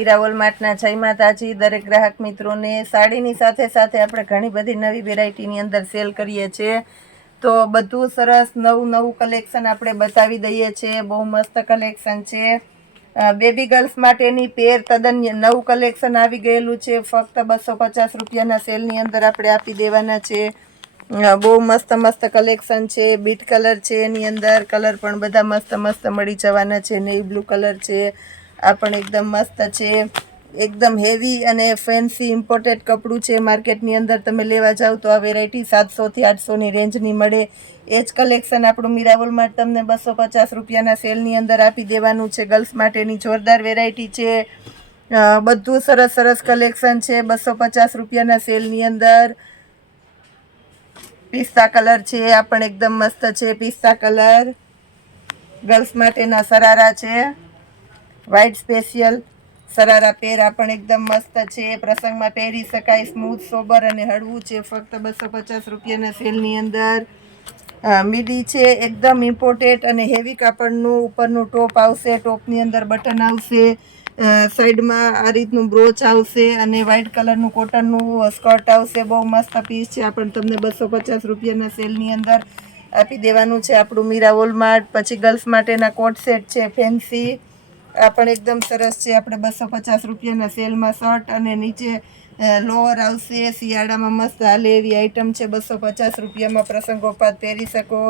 મીરા વોલમાર્ટના જય માતાજી દરેક ગ્રાહક મિત્રોને। સાડીની સાથે સાથે આપણે ઘણી બધી નવી વેરાયટીની અંદર સેલ કરીએ છીએ, તો બધું સરસ નવું કલેક્શન આપણે બતાવી દઈએ છીએ। બહુ મસ્ત કલેક્શન છે। બેબી ગર્લ્સ માટેની પેર તદ્દન નવું કલેક્શન આવી ગયેલું છે। ફક્ત 250 રૂપિયાના સેલની અંદર આપણે આપી દેવાના છે। બહુ મસ્ત કલેક્શન છે। બીટ કલર છે, એની અંદર કલર પણ બધા મસ્ત મળી જવાના છે। નેવી બ્લુ કલર છે, આ પણ એકદમ મસ્ત છે। એકદમ હેવી અને ફેન્સી ઇમ્પોર્ટેડ કપડું છે। માર્કેટની અંદર તમે લેવા જાવ તો આ વેરાયટી 700 થી 800 ની રેન્જની મળે। એ જ કલેક્શન આપણું મીરા વોલમાર્ટ તમને 250 રૂપિયાના સેલની અંદર આપી દેવાનું છે। ગર્લ્સ માટેની જોરદાર વેરાયટી છે। બધું સરસ કલેક્શન છે 250 રૂપિયાના સેલની અંદર। પિસ્તા કલર છે, આ પણ એકદમ મસ્ત છે। પિસ્તા કલર ગર્લ્સ માટેના સરારા છે, વ્હાઈટ સ્પેશિયલ સરારા પેર, આ પણ એકદમ મસ્ત છે। પ્રસંગમાં પહેરી શકાય, સ્મૂથ સોબર અને હળવું છે। ફક્ત 250 રૂપિયાના સેલની અંદર। મીડી છે, એકદમ ઇમ્પોર્ટેડ અને હેવી કાપડનું ઉપરનું ટોપ આવશે। ટોપની અંદર બટન આવશે, સાઈડમાં આ રીતનું બ્રોચ આવશે અને વ્હાઈટ કલરનું કોટનનું સ્કર્ટ આવશે। બહુ મસ્ત પીસ છે, આ પણ તમને 250 રૂપિયાના સેલની અંદર આપી દેવાનું છે આપણું મીરા વોલમાર્ટ। પછી ગર્લ્સ માટેના કોટ સેટ છે ફેન્સી, આ પણ એકદમ સરસ છે। આપણે 250 રૂપિયાના સેલમાં શર્ટ અને નીચે લોઅર આવશે। શિયાળામાં મસ્ત હાલે એવી આઈટમ છે। 250 રૂપિયામાં પ્રસંગોપાત પહેરી શકો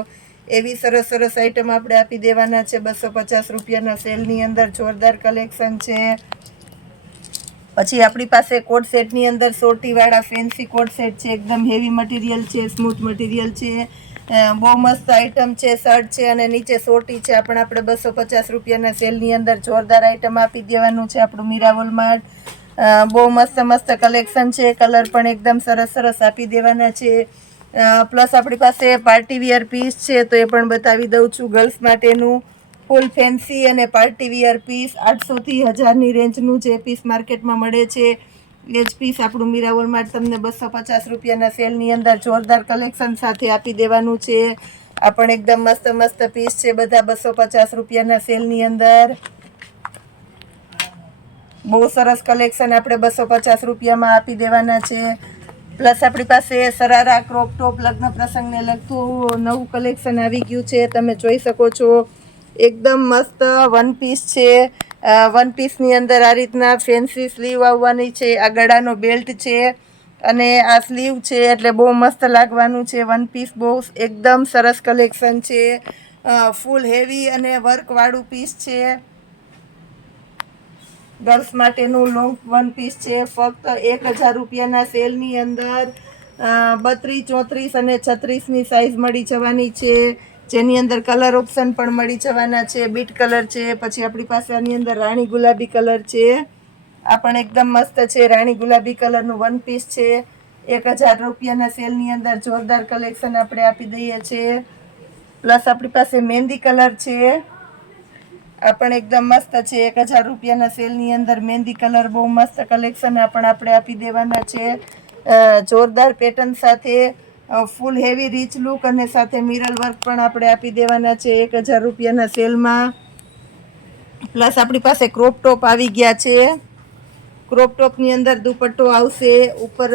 એવી સરસ આઈટમ આપણે આપી દેવાના છે 250 રૂપિયાના સેલની અંદર। જોરદાર કલેક્શન છે। પછી આપણી પાસે કોટ સેટની અંદર સોટીવાળા ફેન્સી કોટ સેટ છે। એકદમ હેવી મટીરિયલ છે, સ્મૂથ મટીરિયલ છે। બહુ મસ્ત આઈટમ છે। શર્ટ છે અને નીચે સોટી છે, પણ આપણે 250 રૂપિયાના સેલની અંદર જોરદાર આઈટમ આપી દેવાનું છે આપણું મીરા વોલમાર્ટ। બહુ મસ્ત કલેક્શન છે। કલર પણ એકદમ સરસ આપી દેવાના છે। પ્લસ આપણી પાસે પાર્ટી વિયર પીસ છે, તો એ પણ બતાવી દઉં છું। ગર્લ્સ માટેનું ફૂલ ફેન્સી અને પાર્ટી વિયર પીસ 800 થી 1000ની રેન્જનું જે પીસ માર્કેટમાં મળે છે, એ જ પીસ આપણું મીરા વોલમાર્ટ તમને 250 રૂપિયાના સેલની અંદર જોરદાર કલેક્શન સાથે આપી દેવાનું છે। આ પણ એકદમ મસ્ત પીસ છે, બધા 250 રૂપિયાના સેલની અંદર। બહુ સરસ કલેક્શન આપણે 250 રૂપિયામાં આપી દેવાના છે। પ્લસ આપણી પાસે સરારા, ક્રોપ ટોપ, લગ્ન પ્રસંગને લગતું નવું કલેક્શન આવી ગયું છે, તમે જોઈ શકો છો। એકદમ મસ્ત વન પીસ છે। વન પીસની અંદર આ રીતના ફેન્સી સ્લીવ આવવાની છે। આ ગળાનો બેલ્ટ છે અને આ સ્લીવ છે, એટલે બહુ મસ્ત લાગવાનું છે વન પીસ। બહુ એકદમ સરસ કલેક્શન છે। ફૂલ હેવી અને વર્કવાળું પીસ છે। ગર્લ્સ માટેનું લોંગ વન પીસ છે, ફક્ત 1000 રૂપિયાના સેલની અંદર। 32, 34 અને 36ની સાઈઝ મળી જવાની છે, જેની અંદર કલર ઓપ્શન પણ મળી જવાના છે। બીટ કલર છે, પછી આપણી પાસે આની અંદર રાણી ગુલાબી કલર છે, આ પણ એકદમ મસ્ત છે। રાણી ગુલાબી કલરનું વન પીસ છે, 1000 રૂપિયાના સેલની અંદર જોરદાર કલેક્શન આપણે આપી દઈએ છીએ। પ્લસ આપણી પાસે મહેંદી કલર છે, આ પણ એકદમ મસ્ત છે। 1000 રૂપિયાના સેલની અંદર મહેંદી કલર, બહુ મસ્ત કલેક્શન આ પણ આપણે આપી દેવાના છે જોરદાર પેટર્ન સાથે। ફૂલ હેવી રીચ લુક અને સાથે મિરર વર્ક પણ આપણે આપી દેવાના છે 1000 રૂપિયાના સેલમાં। પ્લસ આપણી પાસે ક્રોપ ટોપ આવી ગયા છે। ક્રોપ ટોપની અંદર દુપટ્ટો આવશે, ઉપર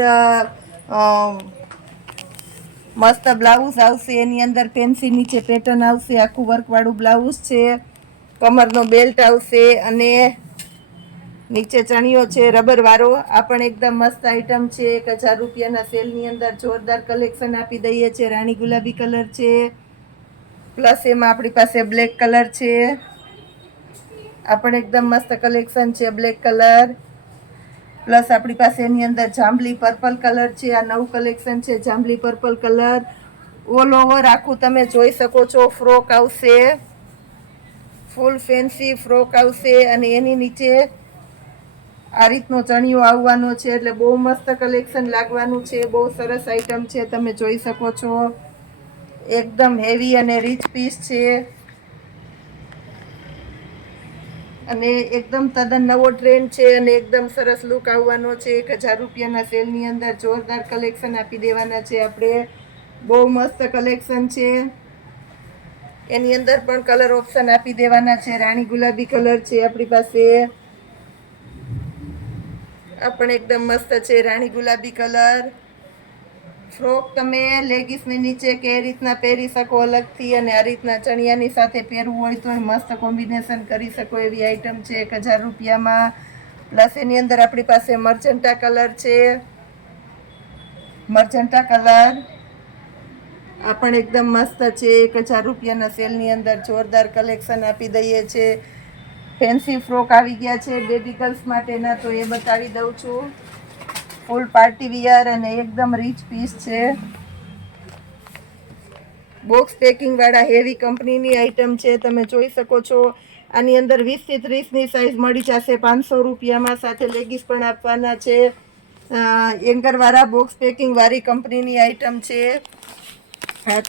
મસ્ત બ્લાઉઝ આવશે, એની અંદર ફેન્સી નીચે પેટર્ન આવશે, આખું વર્કવાળું બ્લાઉઝ છે। કમરનો બેલ્ટ આવશે અને નીચે ચણિયો છે રબર વાળો, આ પણ એકદમ મસ્ત આઈટમ છે। 1000 રૂપિયાના સેલની અંદર જોરદાર કલેક્શન આપી દઈએ છીએ। રાણી ગુલાબી કલર છે, પ્લસ એમાં આપણી પાસે બ્લેક કલર છે, આ પણ એકદમ મસ્ત કલેક્શન છે બ્લેક કલર। પ્લસ આપણી પાસે એની અંદર જાંબલી પર્પલ કલર છે, આ નવું કલેક્શન છે જાંબલી પર્પલ કલર। ઓલ ઓવર આખું તમે જોઈ શકો છો, ફ્રોક આવશે, ફૂલ ફેન્સી ફ્રોક આવશે અને એની નીચે આ રીતનો ચણિયો આવવાનો છે, એટલે બહુ મસ્ત કલેક્શન લાગવાનું છે। બહુ સરસ આઈટમ છે, તમે જોઈ શકો છો। એકદમ હેવી અને રીચ પીસ છે અને એકદમ તદ્દન નવો ટ્રેન્ડ છે અને એકદમ સરસ લુક આવવાનો છે। 1000 રૂપિયાના સેલની અંદર જોરદાર કલેક્શન આપી દેવાના છે આપણે। બહુ મસ્ત કલેક્શન છે, એની અંદર પણ કલર ઓપ્શન આપી દેવાના છે। રાણી ગુલાબી કલર છે આપણી પાસે, આ પણ એકદમ મસ્ત છે, રાણી ગુલાબી કલર. ફ્રોક તમે લેગીસની નીચે કે એ રીતના પહેરી શકો અલગથી, અને આ રીતના ચણિયાની સાથે પહેરવું હોય તો મસ્ત કોમ્બિનેશન કરી શકો એવી આઈટમ છે 1000 રૂપિયામાં. પ્લસ એની અંદર આપણી પાસે મર્ચન્ટા કલર છે, મર્ચન્ટા કલર. આ પણ એકદમ મસ્ત છે, 1000 રૂપિયાના સેલની અંદર જોરદાર કલેક્શન આપી દઈએ છે. ફેન્સી ફ્રોક આવી ગયા છે બેબી ગર્લ્સ માટેના, તો એ બતાવી દઉં છું. ફૂલ પાર્ટી વિયર અને એકદમ રીચ પીસ છે. બોક્સ પેકિંગ વાળા હેવી કંપનીની આઈટમ છે, તમે જોઈ શકો છો. આની અંદર 20 થી 30ની સાઈઝ મળી જશે 500 રૂપિયામાં. સાથે લેગીસ પણ આપવાના છે. એંગર વાળા બોક્સ પેકિંગ વાળી કંપનીની આઈટમ છે.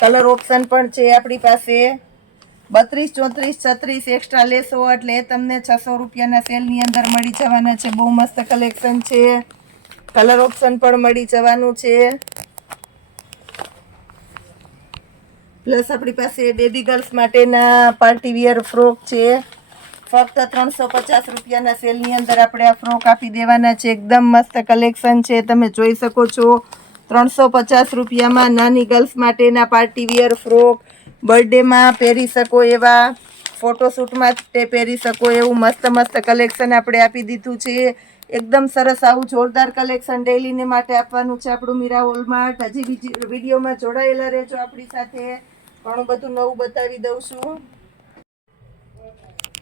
કલર ઓપ્શન પણ છે આપણી પાસે. 32, 34, 36 એક્સ્ટ્રા લેશો એટલે તમને 600 રૂપિયાના સેલની અંદર મળી જવાના છે. બહુ મસ્ત કલેક્શન છે. કલર ઓપ્શન પણ મળી જવાનું છે. પ્લસ આપણી પાસે બેબી ગર્લ્સ માટેના પાર્ટી વિયર ફ્રોક છે. ફક્ત 350 રૂપિયાના સેલની અંદર આપણે આ ફ્રોક આપી દેવાના છે. એકદમ મસ્ત કલેક્શન છે, તમે જોઈ શકો છો. 350 રૂપિયામાં નાની ગર્લ્સ માટેના પાર્ટી વિયર ફ્રોક, બર્થડેમાં પહેરી શકો એવા, ફોટોશૂટમાં તે પહેરી શકો એવું મસ્ત મસ્ત કલેક્શન આપણે આપી દીધું છે. એકદમ સરસ આવું જોરદાર કલેક્શન ડેઈલીને માટે આપવાનું છે આપણું મીરા હોલમાર્ટ. હજી બીજી વિડીયોમાં જોડાયેલા રહેજો આપણી સાથે, ઘણું બધું નવું બતાવી દઉં છું.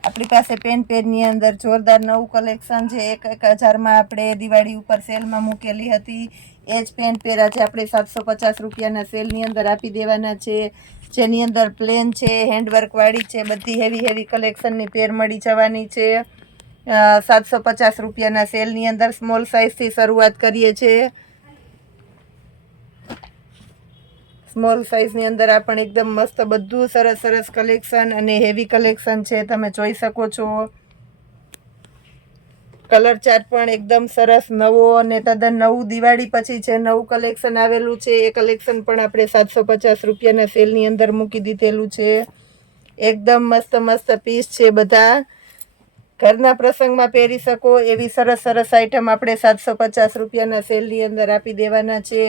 આપણી પાસે પેનની અંદર જોરદાર નવું કલેક્શન છે. 1000માં આપણે દિવાળી ઉપર સેલમાં મૂકેલી હતી એ જ પેન પેર આજે આપણે 750 રૂપિયાના સેલની અંદર આપી દેવાના છે. જેની અંદર પ્લેન છે, હેન્ડવર્કવાળી છે, બધી હેવી કલેક્શનની પેર મળી જવાની છે. 750 રૂપિયાના સેલની અંદર સ્મોલ સાઇઝથી શરૂઆત કરીએ છીએ. સ્મોલ સાઇઝની અંદર આ પણ એકદમ મસ્ત બધું સરસ સરસ કલેક્શન અને હેવી કલેક્શન છે, તમે જોઈ શકો છો. કલર ચાર્ટ પણ એકદમ સરસ નવો અને તદ્દન નવું દિવાળી પછી જે નવું કલેક્શન આવેલું છે એ કલેક્શન પણ આપણે 750 રૂપિયાના સેલની અંદર મૂકી દીધેલું છે. એકદમ મસ્ત મસ્ત પીસ છે, બધા ઘરના પ્રસંગમાં પહેરી શકો એવી સરસ સરસ આઈટમ આપણે 750 રૂપિયાના સેલની અંદર આપી દેવાના છે.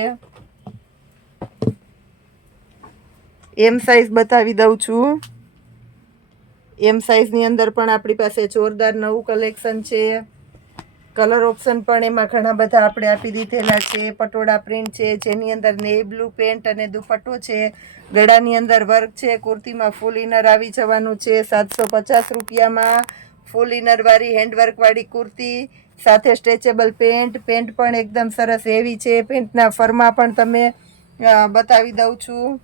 એમ સાઇઝ બતાવી દઉં છું. એમ સાઇઝની અંદર પણ આપણી પાસે જોરદાર નવું કલેક્શન છે. કલર ઓપ્શન પણ એમાં ઘણા બધા આપણે આપી દીધેલા છે. પટોળા પ્રિન્ટ છે, જેની અંદર નેવી બ્લુ પેન્ટ અને દુપટ્ટો છે. ગળાની અંદર વર્ક છે. કુર્તીમાં ફૂલ ઇનર આવી જવાનું છે 750 રૂપિયામાં. ફૂલ ઇનરવાળી હેન્ડવર્કવાળી કુર્તી સાથે સ્ટ્રેચેબલ પેન્ટ. પેન્ટ પણ એકદમ સરસ હેવી છે. પેન્ટના ફરમાં પણ તમે બતાવી દઉં છું.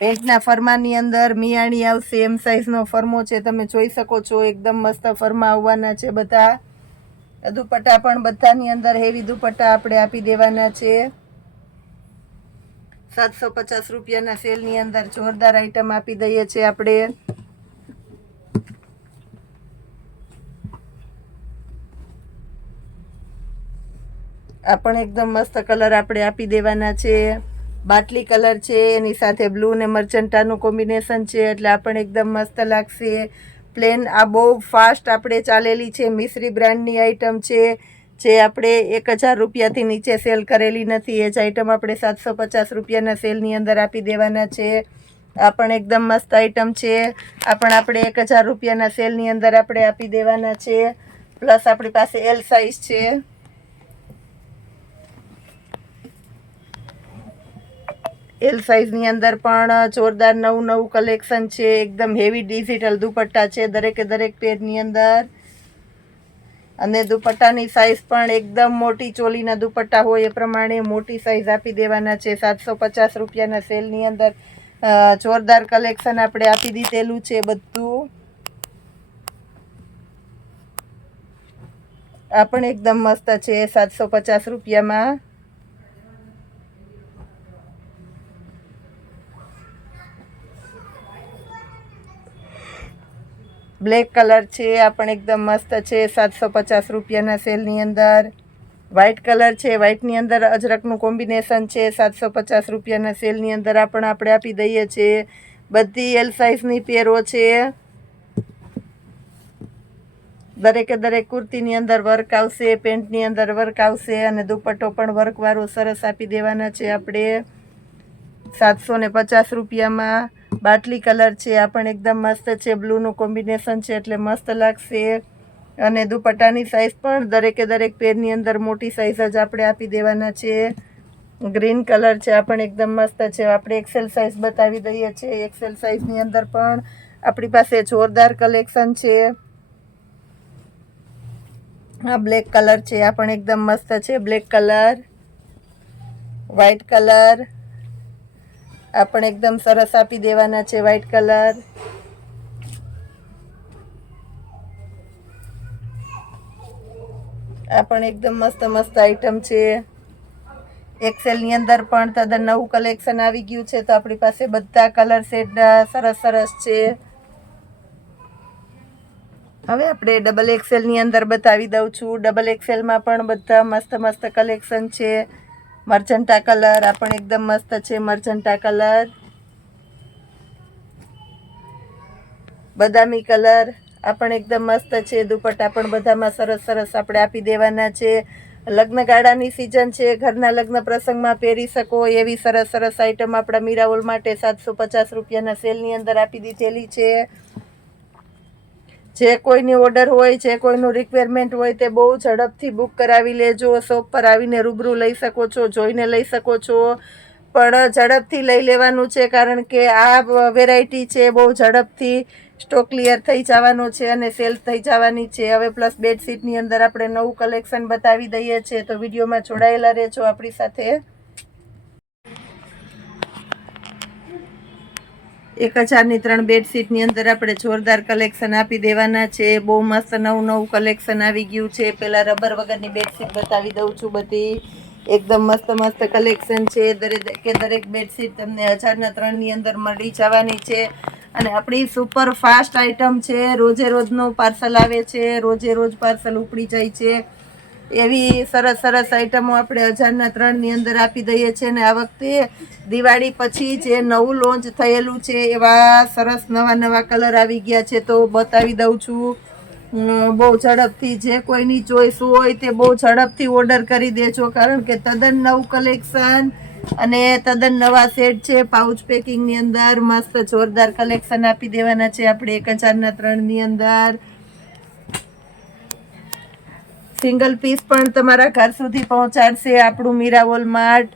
પેન્ટના ફરમાની અંદર મિયાણી આવશે એમ સાઇઝનો ફરમો છે, તમે જોઈ શકો છો. એકદમ મસ્ત ફરમા આવવાના છે બધા. દુપટ્ટા પણ બધાની અંદર હેવી દુપટ્ટા આપણે આપી દેવાના છે. 750 રૂપિયાના સેલની અંદર જોરદાર આઈટમ આપી દઈએ છીએ આપણે. આ પણ એકદમ મસ્ત કલર આપણે આપી દેવાના છે. બાટલી કલર છે, એની સાથે બ્લુ ને મર્ચન્ટાનું કોમ્બિનેશન છે, એટલે આ પણ એકદમ મસ્ત લાગશે. પ્લેન આ બહુ ફાસ્ટ આપણે ચાલેલી છે, મિશ્રી બ્રાન્ડની આઈટમ છે, જે આપણે 1000 રૂપિયાથી નીચે સેલ કરેલી નથી. એ જ આઈટમ આપણે 750 રૂપિયાના સેલની અંદર આપી દેવાના છે. આ પણ એકદમ મસ્ત આઈટમ છે. આ પણ આપણે 1000 રૂપિયાના સેલની અંદર આપણે આપી દેવાના છે. પ્લસ આપણી પાસે એલ સાઇઝ છે. એલ સાઇઝની અંદર પણ જોરદાર નવું કલેક્શન છે. એકદમ હેવી ડિજિટલ દુપટ્ટા છે દરેકે દરેક પેરની અંદર. અને દુપટ્ટાની સાઇઝ પણ એકદમ મોટી, ચોલીના દુપટ્ટા હોય એ પ્રમાણે મોટી સાઇઝ આપી દેવાના છે 750 રૂપિયાના સેલની અંદર. જોરદાર કલેક્શન આપણે આપી દીધેલું છે બધું. આ પણ એકદમ મસ્ત છે 750 રૂપિયામાં. બ્લેક કલર છે, આ પણ એકદમ મસ્ત છે 750 રૂપિયાના સેલની અંદર. વ્હાઇટ કલર છે, વ્હાઇટની અંદર અજરકનું કોમ્બિનેશન છે 750 રૂપિયાના સેલની અંદર. આ પણ આપણે આપી દઈએ છીએ. બધી એલ સાઇઝની પેરો છે. દરેકે દરેક કુર્તીની અંદર વર્ક આવશે, પેન્ટની અંદર વર્ક આવશે અને દુપટ્ટો પણ વર્કવાળો સરસ આપી દેવાના છે આપણે 750 રૂપિયામાં. બાટલી કલર છે, આ પણ એકદમ મસ્ત છે, બ્લુનું કોમ્બિનેશન છે એટલે મસ્ત લાગશે. અને દુપટ્ટાની સાઇઝ પણ દરેકે દરેક પેરની અંદર મોટી સાઇઝ જ આપણે આપી દેવાના છે. ગ્રીન કલર છે, આ પણ એકદમ મસ્ત છે. આપણે એક્સેલ સાઇઝ બતાવી દઈએ છીએ. એક્સેલ સાઇઝની અંદર પણ આપણી પાસે જોરદાર કલેક્શન છે. આ બ્લેક કલર છે, આ પણ એકદમ મસ્ત છે. બ્લેક કલર, વ્હાઈટ કલર, આ પણ એકદમ સરસ આપી દેવાના છે. વ્હાઈટ કલર, આ પણ એકદમ મસ્ત મસ્ત આઈટમ છે. એક્સેલની અંદર પણ તદ્દન નવું કલેક્શન આવી ગયું છે, તો આપણી પાસે બધા કલર સેટ સરસ સરસ છે. હવે આપણે ડબલ એક્સેલની અંદર બતાવી દઉં છું. ડબલ એક્સેલમાં પણ બધા મસ્ત મસ્ત કલેક્શન છે. મર્ચન્ટા કલર, આ પણ એકદમ મસ્ત છે. મર્ચન્ટા કલર, બદામી કલર, આ પણ એકદમ મસ્ત છે. દુપટ્ટા પણ બધામાં સરસ સરસ આપણે આપી દેવાના છે. લગ્ન ગાળાની સિઝન છે, ઘરના લગ્ન પ્રસંગમાં પહેરી શકો એવી સરસ સરસ આઈટમ આપણા મીરાઓલ માટે 750 રૂપિયાના સેલની અંદર આપી દીધેલી છે. જે કોઈની ઓર્ડર હોય, જે કોઈનું રિક્વાયરમેન્ટ હોય તે બહુ ઝડપથી બુક કરાવી લેજો. શોપ પર આવીને રૂબરૂ લઈ શકો છો, જોઈને લઈ શકો છો, પણ ઝડપથી લઈ લેવાનું છે કારણ કે આ વેરાયટી છે બહુ ઝડપથી સ્ટોક ક્લિયર થઈ જવાનો છે અને સેલ થઈ જવાની છે. હવે પ્લસ બેડશીટની અંદર આપણે નવું કલેક્શન બતાવી દઈએ છીએ, તો વિડીયોમાં જોડાયેલા રહેજો આપણી સાથે. 1000ની 3 બેડશીટની અંદર આપણે જોરદાર કલેક્શન આપી દેવાના છે. બહુ મસ્ત નવું નવું કલેક્શન આવી ગયું છે. પહેલાં રબર વગરની બેડશીટ બતાવી દઉં છું. બધી એકદમ મસ્ત મસ્ત કલેક્શન છે. દરેક બેડશીટ તમને 1000ના 3ની અંદર મળી જવાની છે. અને આપણી સુપર ફાસ્ટ આઈટમ છે. રોજે રોજનું પાર્સલ આવે છે, રોજે રોજ પાર્સલ ઉપડી જાય છે એવી સરસ સરસ આઈટમો આપણે 1000ના 3ની અંદર આપી દઈએ છીએ. અને આ વખતે દિવાળી પછી જે નવું લોન્ચ થયેલું છે એવા સરસ નવા નવા કલર આવી ગયા છે, તો બતાવી દઉં છું. બહુ ઝડપથી જે કોઈની ચોઈસ હોય તે બહુ ઝડપથી ઓર્ડર કરી દેજો કારણ કે તદ્દન નવું કલેક્શન અને તદ્દન નવા સેટ છે. પાઉચ પેકિંગની અંદર મસ્ત જોરદાર કલેક્શન આપી દેવાના છે આપણે 1000ના 3ની અંદર. સિંગલ પીસ પણ તમારા ઘર સુધી પહોંચાડશે આપણું મીરાવોલ માર્ટ.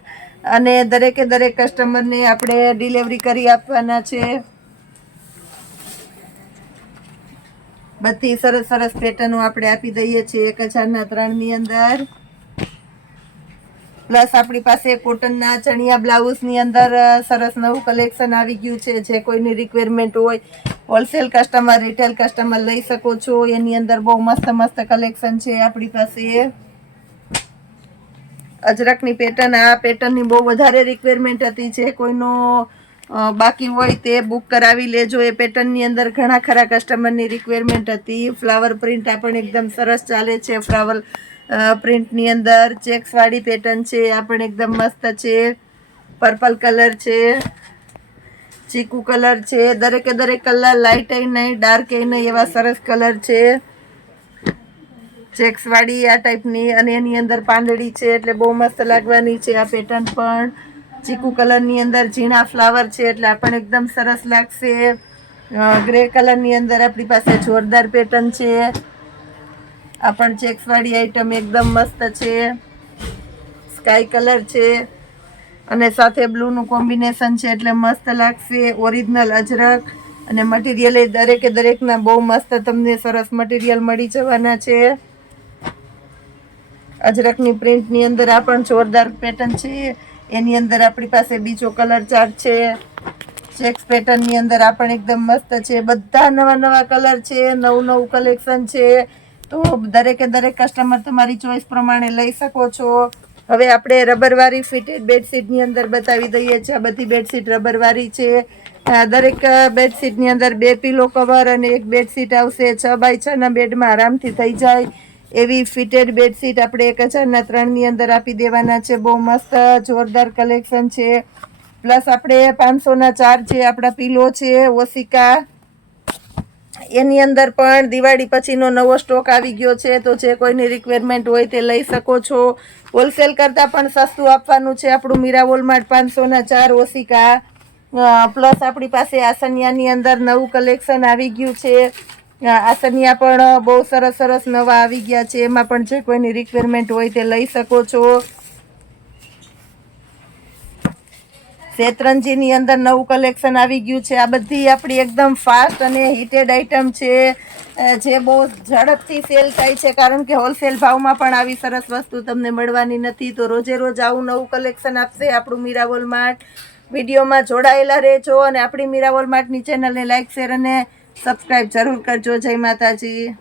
અને દરેકે દરેક કસ્ટમરને આપણે ડિલિવરી કરી આપવાના છે. બધી સરસ સરસ પેટર્નો આપણે આપી દઈએ છીએ 1000ના 3ની અંદર. પ્લસ આપણી પાસે કોટનના ચણિયા બ્લાઉઝની અંદર સરસ નવું કલેક્શન આવી ગયું છે. જે કોઈની રિક્વાયરમેન્ટ હોય, હોલસેલ કસ્ટમર, રિટેલ કસ્ટમર લઈ શકો છો. એની અંદર બહુ મસ્ત મસ્ત કલેક્શન છે આપણી પાસે. અજરકની પેટર્ન, આ પેટર્નની બહુ વધારે રિક્વાયરમેન્ટ હતી. જે કોઈનો બાકી હોય તે બુક કરાવી લેજો. એ પેટર્નની અંદર ઘણા ખરા કસ્ટમરની રિક્વાયરમેન્ટ હતી. ફ્લાવર પ્રિન્ટ આ પણ એકદમ સરસ ચાલે છે. ફ્લાવર પ્રિન્ટની અંદર ચેક્સવાળી પેટર્ન છે, આ પણ એકદમ મસ્ત છે. પર્પલ કલર છે, ચીકુ કલર છે. દરેકે દરેક કલર લાઇટ એ નહીં, ડાર્ક એ નહીં એવા સરસ કલર છે. ચેક્સવાળી આ ટાઈપની, અને એની અંદર પાંદડી છે એટલે બહુ મસ્ત લાગવાની છે આ પેટર્ન પણ. ચીકુ કલરની અંદર ઝીણા ફ્લાવર છે એટલે આ પણ એકદમ સરસ લાગશે. ગ્રે કલરની અંદર આપણી પાસે જોરદાર પેટર્ન છે. આ પણ ચેક્સવાળી આઈટમ એકદમ મસ્ત છે. સ્કાય કલર છે અને સાથે બ્લુનું કોમ્બિનેશન છે એટલે મસ્ત લાગશે. ઓરિજિનલ અજરક અને મટીરિયલ એ દરેકે દરેકના બહુ મસ્ત તમને સરસ મટીરિયલ મળી જવાના છે. અજરકની પ્રિન્ટની અંદર આ પણ જોરદાર પેટર્ન છે. એની અંદર આપણી પાસે બીજો કલર ચાર્ટ છે. ચેક્સ પેટર્નની અંદર આ પણ એકદમ મસ્ત છે. બધા નવા નવા કલર છે, નવું નવું કલેક્શન છે, તો દરેકે દરેક કસ્ટમર તમારી ચોઈસ પ્રમાણે લઈ શકો છો. હવે આપણે રબરવાળી ફિટેડ બેડશીટની અંદર બતાવી દઈએ છીએ. આ બધી બેડશીટ રબરવાળી છે. દરેક બેડશીટની અંદર 2 પિલો કવર અને 1 બેડશીટ આવશે. 6x6ના બેડમાં આરામથી થઈ જાય એવી ફિટેડ બેડશીટ આપણે 1000ના 3ની અંદર આપી દેવાના છે. બહુ મસ્ત જોરદાર કલેક્શન છે. પ્લસ આપણે 500ના 4 જે આપણા પિલો છે ઓસિકા, એની અંદર પણ દિવાળી પછીનો નવો સ્ટોક આવી ગયો છે, તો જે કોઈની રિક્વાયરમેન્ટ હોય તે લઈ શકો છો. હોલસેલ કરતાં પણ સસ્તું આપવાનું છે આપણું મીરા વોલમાર્ટ. 500ના 4 ઓશિકા પ્લસ આપણી પાસે આસનિયાની અંદર નવું કલેક્શન આવી ગયું છે. આસનિયા પણ બહુ સરસ સરસ નવા આવી ગયા છે, એમાં પણ જે કોઈની રિક્વાયરમેન્ટ હોય તે લઈ શકો છો. શેતરંજીની અંદર નવું કલેક્શન આવી ગયું છે. આ બધી આપણી એકદમ ફાસ્ટ અને હિટેડ આઇટમ છે, જે બહુ ઝડપથી સેલ થાય છે, કારણ કે હોલસેલ ભાવમાં પણ આવી સરસ વસ્તુ તમને મળવાની નથી. તો રોજે રોજ આવું નવું કલેક્શન આપશે આપણું મીરા વોલમાર્ટ. વિડીયોમાં જોડાયેલા રહેજો અને આપણી મીરા વોલમાર્ટની ચેનલને લાઇક, શેર અને સબસ્ક્રાઈબ જરૂર કરજો. જય માતાજી.